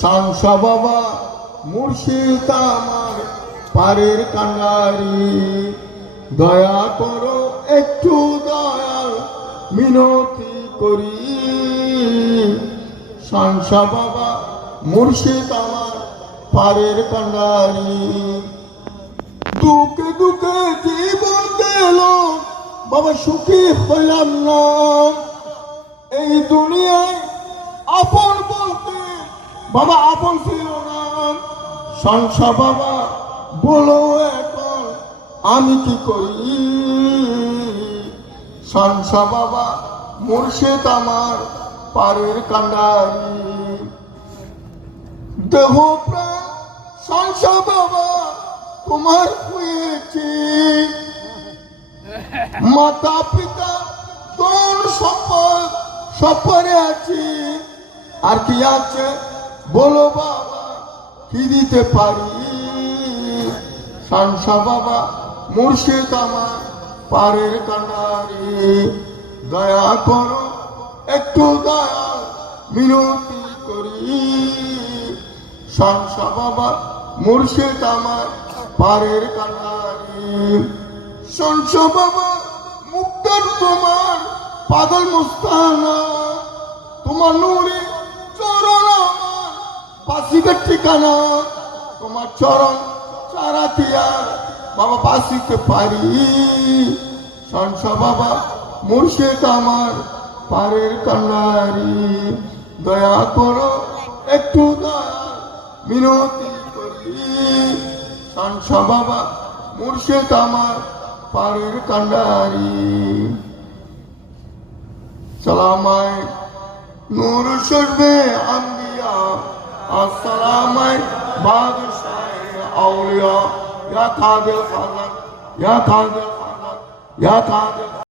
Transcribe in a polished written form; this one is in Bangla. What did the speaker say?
শানশা বাবা মুর্শিদ আমার পারের কান্ডারি, দয়া করো একটু দয়াল মিনতি করি। শানশা বাবা মুর্শিদ আমার পারের কান্ডারি, দুঃখে দুঃখে জীবন গেল বাবা, সুখী হইলাম না। এই দুনিয়ায় আপন বলতে বাবা আপন ছিল না। শানশা বাবা বলো এখন আমি কি করি। শানশা বাবা মুর্শিদ আমার পারের কান্ডারি, দেহ প্রাণ শানশা বাবা তোমার হয়েছি। মাতা পিতা তোর সম্পদ সপরে আছি, আর কি আছে বলো বাবা কি দিতে পারি। শানশা বাবা মুর্শিদ আমার পারের কান্ডারি, দয়া করো একটু দয়া মিনতি করি। শানশা বাবা মুর্শিদ আমার পারের কান্ডারি, শানশা বাবা মুক্তার তোমার পাগল মুস্তানা, তোমার নূরে চরণ আমার বাসিকের ঠিকানা। তোমার চরণ চারা দিয়া বাবা বাসিতে পারি। শানশা বাবা মুর্শিদ আমার পারের কান্ডারি, দয়া করো একটু দয়া মিনতি করি। শানশা বাবা মুর্শিদ আমার পারের কান্ডারি। সালামায় নূর শরবে আম্বিয়া, আসসালামায় বাদশাহে আউলিয়া, ইয়া কাদিল খালাক, ইয়া কাদিল খালাক, ইয়া কাদিল